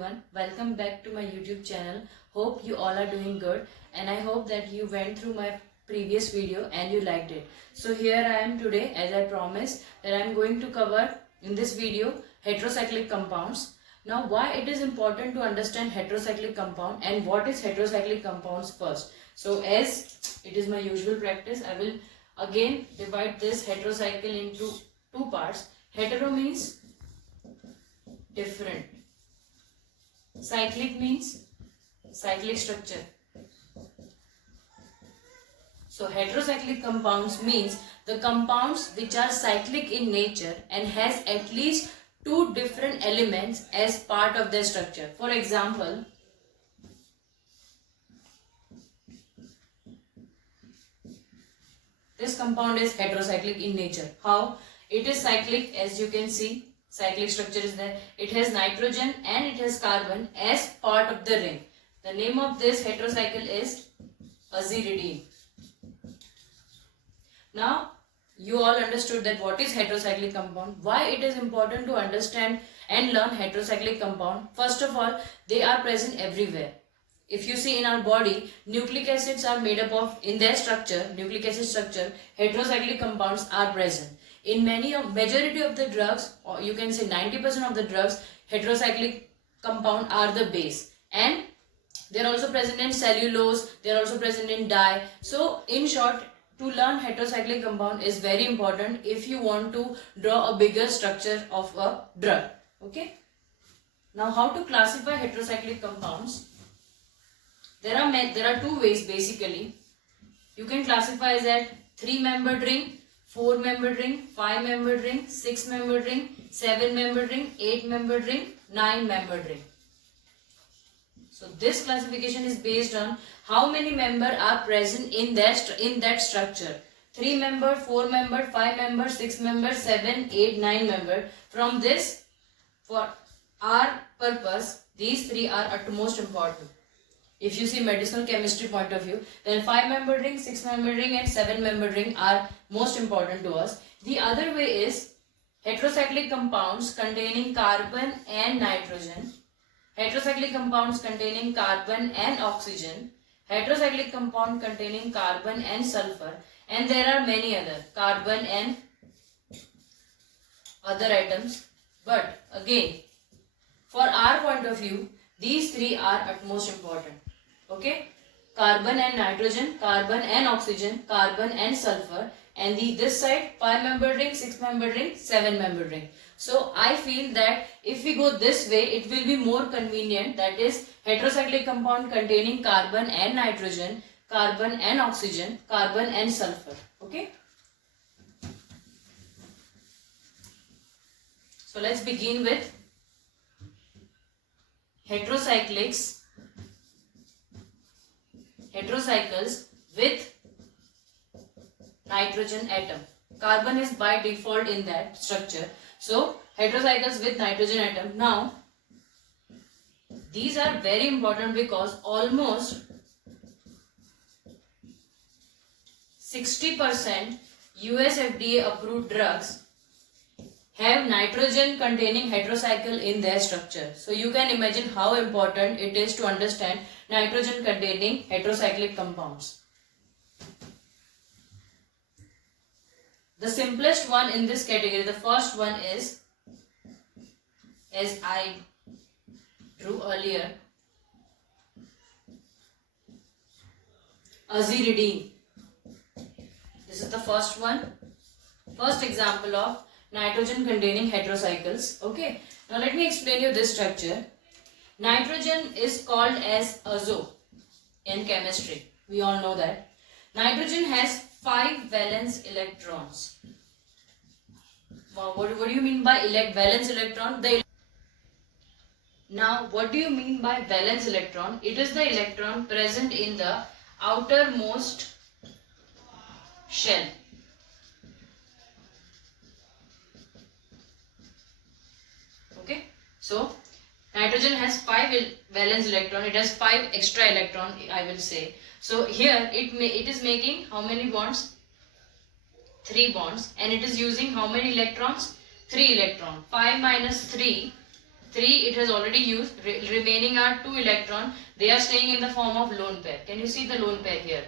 everyone, welcome back to my YouTube channel. Hope you all are doing good and I hope that you went through my previous video and you liked it. So here I am today, as I promised, that I am going to cover in this video heterocyclic compounds. Now why it is important to understand heterocyclic compound and what is heterocyclic compounds first. So as it is my usual practice, I will again divide this heterocycle into two parts. Hetero means different. Cyclic means cyclic structure. So heterocyclic compounds means the compounds which are cyclic in nature and has at least two different elements as part of their structure. For example, this compound is heterocyclic in nature. How? It is cyclic, as you can see. Cyclic structure is there. It has nitrogen and it has carbon as part of the ring. The name of this heterocycle is aziridine. Now, you all understood that what is heterocyclic compound, why it is important to understand and learn heterocyclic compound. First of all, they are present everywhere. If you see in our body, nucleic acids are made up of, in their structure, nucleic acid structure, heterocyclic compounds are present. In majority of the drugs, or you can say 90% of the drugs, heterocyclic compound are the base. And they are also present in cellulose, they are also present in dye. So in short, to learn heterocyclic compound is very important if you want to draw a bigger structure of a drug. Okay. Now how to classify heterocyclic compounds? There are two ways basically. You can classify as that 3-membered ring, 4-membered ring, 5-membered ring, 6-membered ring, 7-membered ring, 8-membered ring, 9-membered ring. So this classification is based on how many members are present in that structure. 3-membered, 4-membered, 5-membered, 6-membered, 7, 8, 9-membered. From this, for our purpose, these three are utmost important. If you see medicinal chemistry point of view, then 5-membered ring, 6-membered ring and 7-membered ring are most important to us. The other way is heterocyclic compounds containing carbon and nitrogen, heterocyclic compounds containing carbon and oxygen, heterocyclic compound containing carbon and sulfur, and there are many other carbon and other items. But again, for our point of view, these three are utmost important. Okay, carbon and nitrogen, carbon and oxygen, carbon and sulfur, and this side 5-membered ring, 6-membered ring, 7-membered ring. So I feel that if we go this way, it will be more convenient. That is heterocyclic compound containing carbon and nitrogen, carbon and oxygen, carbon and sulfur. Okay. So let's begin with heterocycles with nitrogen atom. Carbon is by default in that structure. So heterocycles with nitrogen atom. Now these are very important because almost 60% US FDA approved drugs have nitrogen containing heterocycle in their structure. So you can imagine how important it is to understand nitrogen containing heterocyclic compounds. The simplest one in this category, the first one is, as I drew earlier, aziridine. This is the first one, first example of nitrogen containing heterocycles. Okay, now let me explain you this structure. Nitrogen is called as azo in chemistry. We all know that. Nitrogen has 5 valence electrons. Wow, what do you mean by valence electron? Now, what do you mean by valence electron? It is the electron present in the outermost shell. Okay, so nitrogen has 5 valence electron. It has 5 extra electron, I will say. So here it is making how many bonds? 3 bonds, and it is using how many electrons? 3 electrons. 5 minus 3 3 it has already used. Remaining are 2 electrons. They are staying in the form of lone pair. Can you see the lone pair here?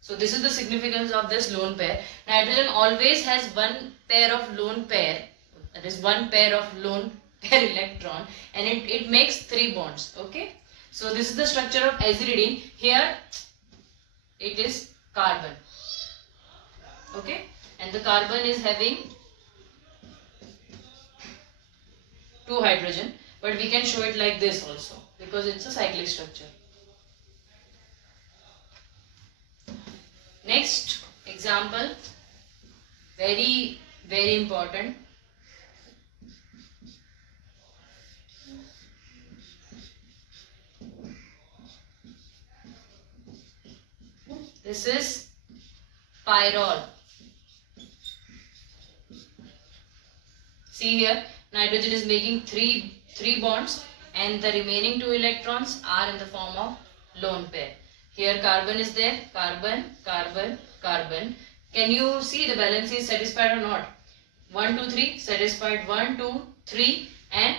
So this is the significance of this lone pair. Nitrogen always has one pair of lone pair, that is one pair of lone pair electron, and it makes 3 bonds. Okay. So this is the structure of aziridine. Here it is carbon. Okay. And the carbon is having 2 hydrogen, but we can show it like this also because it's a cyclic structure. Next example, very important. This is pyrrole. See here, nitrogen is making three bonds, and the remaining 2 electrons are in the form of lone pair. Here carbon is there, carbon, carbon, carbon. Can you see the valence is satisfied or not? 1, 2, 3, satisfied. 1, 2, 3, and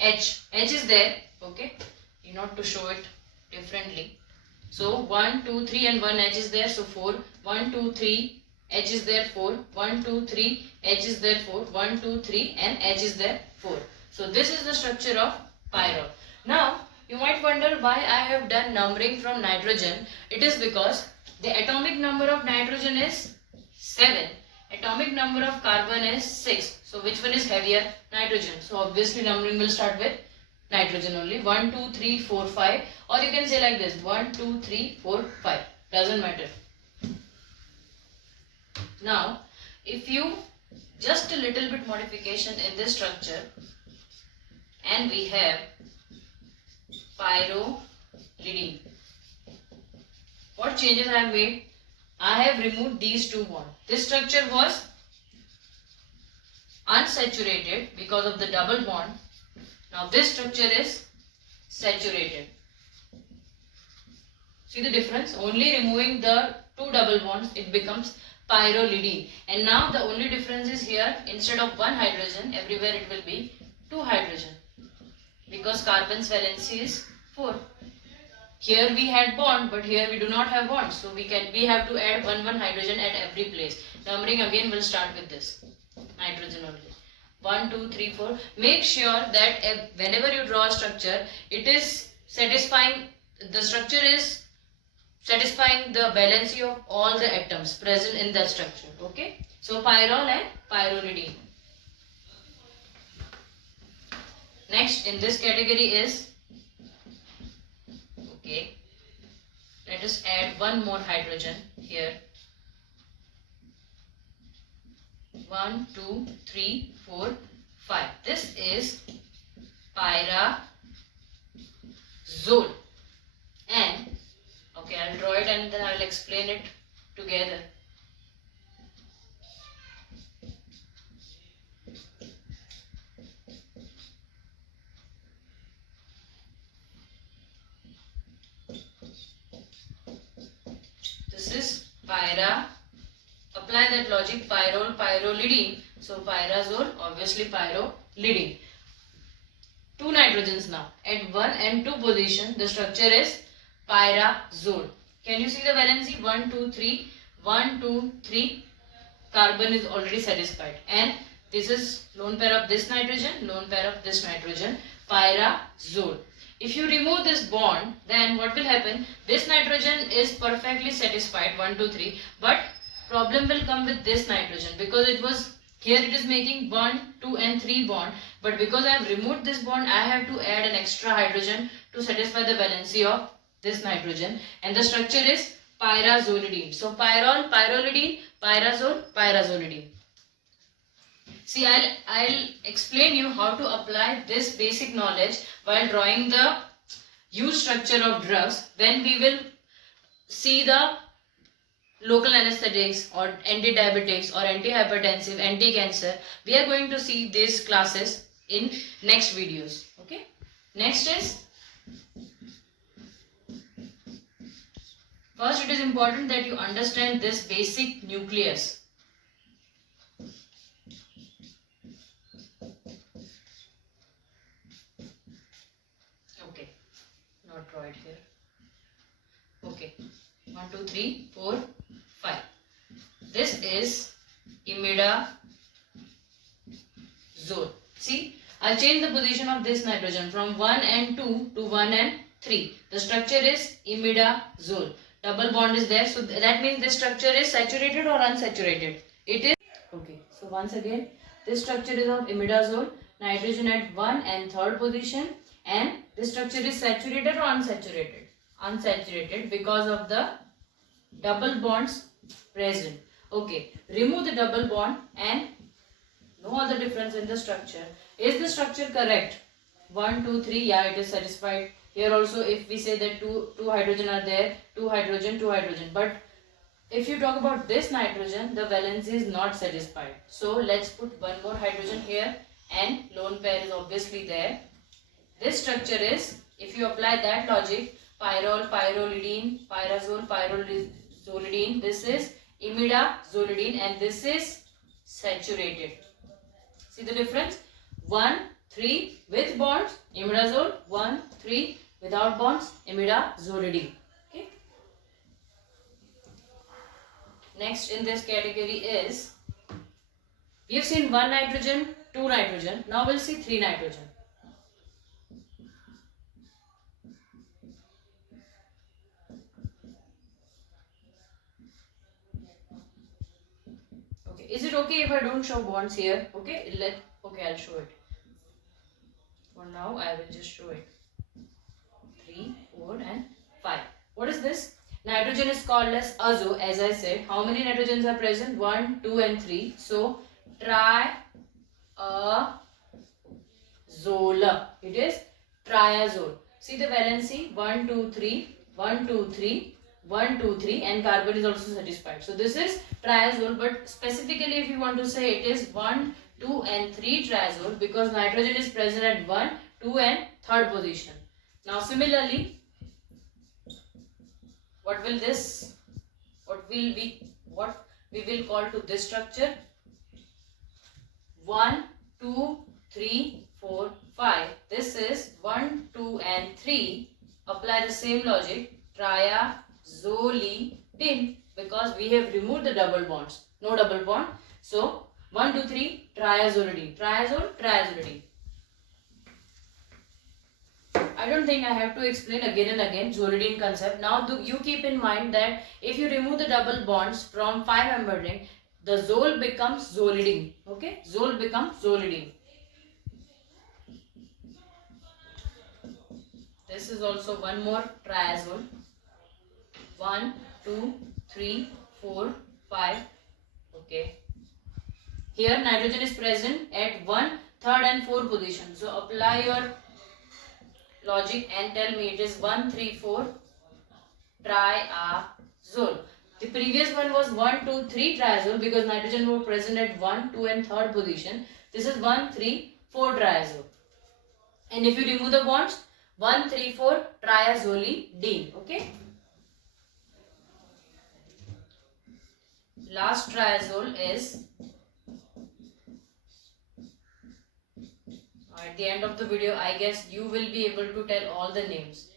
H. H is there, okay? You not to show it differently. So 1, 2, 3 and 1 H is there, so 4. 1, 2, 3, H is there, 4. 1, 2, 3, H is there, 4. 1, 2, 3 and H is there, 4. So this is the structure of pyrrole. Now you might wonder why I have done numbering from nitrogen. It is because the atomic number of nitrogen is 7. Atomic number of carbon is 6. So which one is heavier? Nitrogen. So obviously numbering will start with nitrogen only. 1, 2, 3, 4, 5. Or you can say like this. 1, 2, 3, 4, 5. Doesn't matter. Now if you just a little bit modification in this structure, and we have pyrrolidine. What changes I have made? I have removed these 2 bonds. This structure was unsaturated because of the double bond. Now this structure is saturated. See the difference? Only removing the 2 double bonds, it becomes pyrrolidine. And now the only difference is here, instead of 1 hydrogen, everywhere it will be 2 hydrogen. Because carbon's valency is 4. Here we had bond, but here we do not have bond. So we have to add 1 hydrogen at every place. Numbering again will start with this. Nitrogen only. 1, 2, 3, 4. Make sure that whenever you draw a structure, it is satisfying, the structure is satisfying the valency of all the atoms present in that structure. Okay. So pyrrole and pyrrolidine. Next in this category is, okay, let us add 1 more hydrogen here. 1, 2, 3, 4, 5. This is pyrazole. And okay, I'll draw it and then I'll explain it together. This is pyra. Apply that logic. Pyrrole, pyrrolidine. So pyrazole, obviously pyrrolidine. 2 nitrogens now. At 1 and 2 position, the structure is pyrazole. Can you see the valency? 1, 2, 3. 1, 2, 3. Carbon is already satisfied. And this is lone pair of this nitrogen, lone pair of this nitrogen, pyrazole. If you remove this bond, then what will happen? This nitrogen is perfectly satisfied, 1, 2, 3. But problem will come with this nitrogen because it was, here it is making 1, 2 and 3 bond. But because I have removed this bond, I have to add an extra hydrogen to satisfy the valency of this nitrogen. And the structure is pyrazolidine. So pyrrole, pyrrolidine, pyrazole, pyrazolidine. See, I'll explain you how to apply this basic knowledge while drawing the use structure of drugs when we will see the local anesthetics or anti-diabetics or anti-hypertensive, anti-cancer. We are going to see these classes in next videos. Okay. Next is, first it is important that you understand this basic nucleus. Okay. 1, 2, 3, 4, 5. This is imidazole. See, I'll change the position of this nitrogen from 1 and 2 to 1 and 3. The structure is imidazole. Double bond is there. So that means this structure is saturated or unsaturated? It is. Okay. So once again, this structure is of imidazole. Nitrogen at 1 and 3rd position. And this structure is saturated or unsaturated? Unsaturated because of the double bonds present. Okay. Remove the double bond and no other difference in the structure. Is the structure correct? 1, 2, 3. Yeah, it is satisfied. Here also, if we say that two hydrogen are there, 2 hydrogen, 2 hydrogen. But if you talk about this nitrogen, the valency is not satisfied. So let's put one more hydrogen here, and lone pair is obviously there. This structure is, if you apply that logic, pyrrole, pyrrolidine, pyrazole, pyrrolizolidine. This is imidazolidine, and this is saturated. See the difference? 1, 3 with bonds, imidazole. 1, 3 without bonds, imidazolidine. Okay. Next in this category is, we have seen 1 nitrogen, 2 nitrogen. Now we'll see 3 nitrogen. Okay. Is it okay if I don't show bonds here? Okay. Okay, I'll show it. For now, I will just show it. 3, 4 and 5. What is this? Nitrogen is called as azo, as I said. How many nitrogens are present? 1, 2 and 3. So, triazole. It is triazole. See the valency? 1, 2, 3, 1, 2, 3, 1, 2, 3, and carbon is also satisfied. So, this is triazole, but specifically if you want to say, it is 1, 2 and 3 triazole, because nitrogen is present at 1, 2 and 3rd position. Now similarly, what we will call to this structure? 1, 2, 3, 4, 5. This is 1, 2 and 3. Apply the same logic. Triazolidine, because we have removed the double bonds. No double bond. So 1, 2, 3, triazolidine. Triazole, triazolidine. I don't think I have to explain again and again zolidine concept. Now you keep in mind that if you remove the double bonds from 5-membered ring, the zole becomes zolidine. Okay, zole becomes zolidine. This is also one more triazole. 1, 2, 3, 4, 5. Okay. Here nitrogen is present at 1, 3rd and 4th position. So apply your logic and tell me it is 1, 3, 4 triazole. The previous one was 1, 2, 3 triazole, because nitrogen were present at 1, 2 and 3rd position. This is 1, 3, 4 triazole. And if you remove the bonds, 1, 3, 4 triazolidine. Okay. Last triazole is, at the end of the video, I guess you will be able to tell all the names.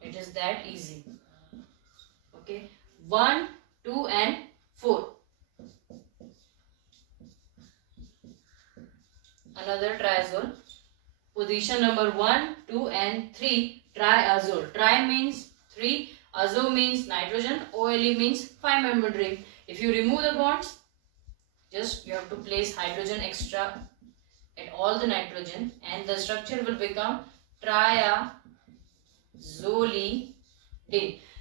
It is that easy. Okay. 1, 2 and 4. Another triazole. Position number 1, 2 and 3 triazole. Tri means 3, azo means nitrogen, OLE means 5-membered ring. If you remove the bonds, just you have to place hydrogen extra at all the nitrogen, and the structure will become triazolidine.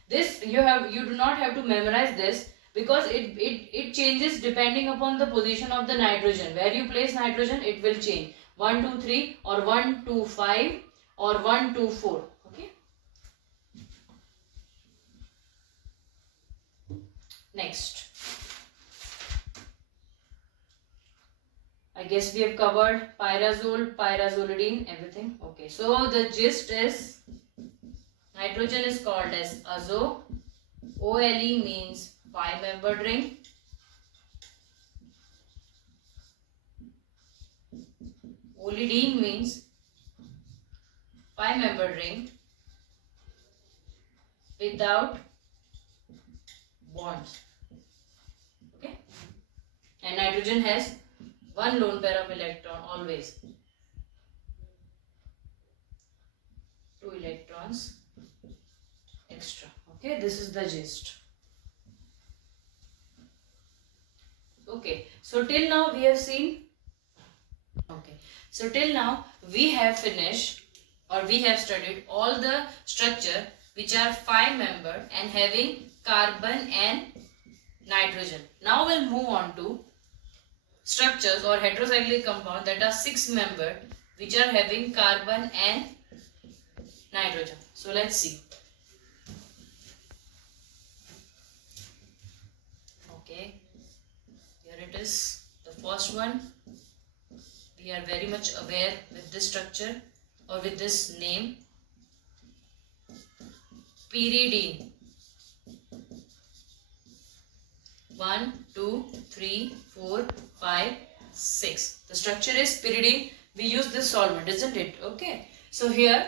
This you do not have to memorize this, because it changes depending upon the position of the nitrogen. Where you place nitrogen, it will change. 1, 2, 3 or 1, 2, 5 or 1, 2, 4. Okay. Next. I guess we have covered pyrazole, pyrazolidine, everything. Okay. So the gist is, nitrogen is called as azo. OLE means 5-membered ring. Olidine means 5-membered ring. without bonds. Okay, and nitrogen has one lone pair of electron always. 2 electrons extra. Okay, this is the gist. Okay, so till now we have seen. Okay, so till now we have finished, or we have studied all the structure which are 5-membered and having carbon and nitrogen. Now we'll move on to structures or heterocyclic compound that are 6-membered which are having carbon and nitrogen. So let's see. Okay, here it is, the first one. We are very much aware with this structure or with this name, pyridine. 1, 2, 3, 4, 5, 6. The structure is pyridine. We use this solvent, isn't it? Okay. So here,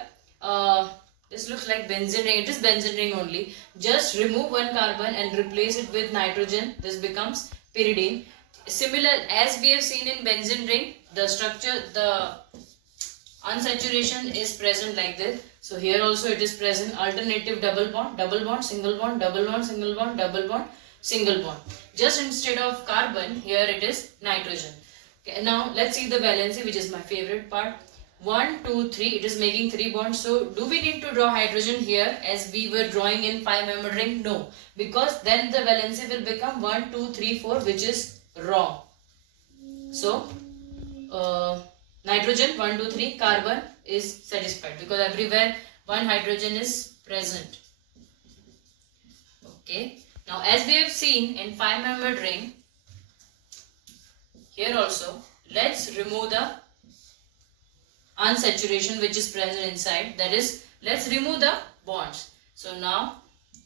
this looks like benzene ring. It is benzene ring only. Just remove one carbon and replace it with nitrogen. This becomes pyridine. Similar as we have seen in benzene ring, the structure, the unsaturation is present like this. So here also it is present. Alternative double bond, single bond, double bond, single bond, double bond, single bond. Just instead of carbon, here it is nitrogen. Okay, now let's see the valency, which is my favorite part. 1, 2, 3. It is making 3 bonds. So do we need to draw hydrogen here as we were drawing in 5-membered ring? No, because then the valency will become 1, 2, 3, 4, which is wrong. So nitrogen 1, 2, 3, carbon is satisfied because everywhere one hydrogen is present. Okay. Now as we have seen in 5-membered ring, here also let's remove the unsaturation which is present inside. That is, let's remove the bonds. So now,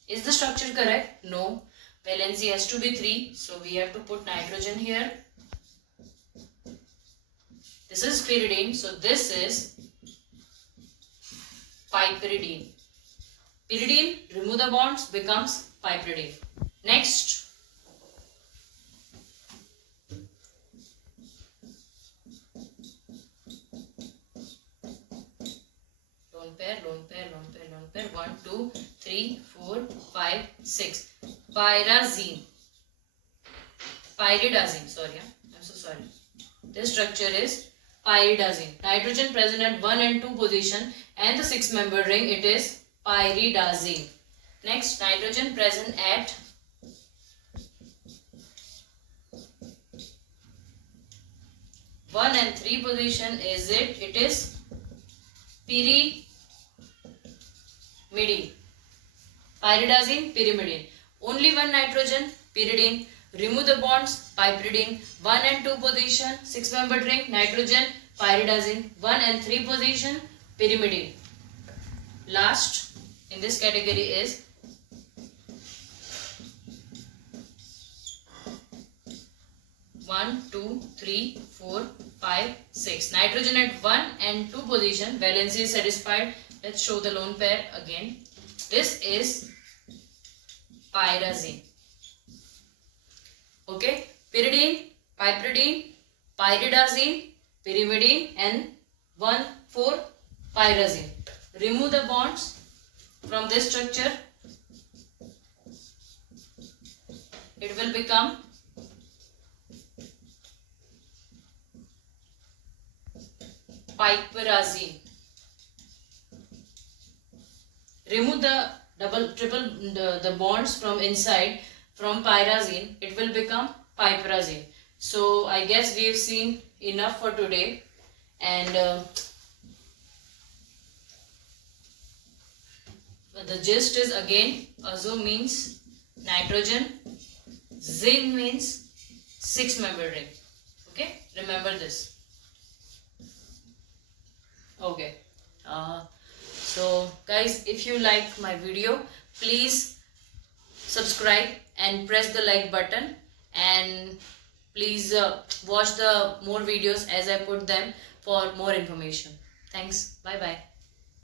is the structure correct? No. Valency has to be 3. So we have to put nitrogen here. This is pyridine. So this is piperidine. Pyridine, remove the bonds, becomes piperidine. Next. Lone pair, lone pair, lone pair, lone pair. 1, 2, 3, 4, 5, 6. Pyrazine. Pyridazine. Sorry, I'm so sorry. This structure is pyridazine. Nitrogen present at 1 and 2 position, and the 6-membered ring, it is pyridazine. Next, nitrogen present at 1 and 3 position, is it? It is pyrimidine. Pyridazine, pyrimidine. Only one nitrogen, pyridine. Remove the bonds, piperidine. 1 and 2 position, 6-membered ring, nitrogen, pyridazine. 1 and 3 position, pyrimidine. Last in this category is one, 2, 3, 4, 5, 6. Nitrogen at 1 and 2 position. Valency is satisfied. Let's show the lone pair again. This is pyrazine. Okay. Pyridine, piperidine, pyridazine, pyrimidine, and 1, 4 pyrazine. Remove the bonds from this structure. It will become piperazine. Remove the the bonds from inside from pyrazine. It will become piperazine. So I guess we have seen enough for today, and the gist is again, azo means nitrogen, zine means 6-membered ring. Okay, remember this. Okay. So guys, if you like my video, please subscribe and press the like button, and please watch the more videos as I put them for more information. Thanks. Bye bye.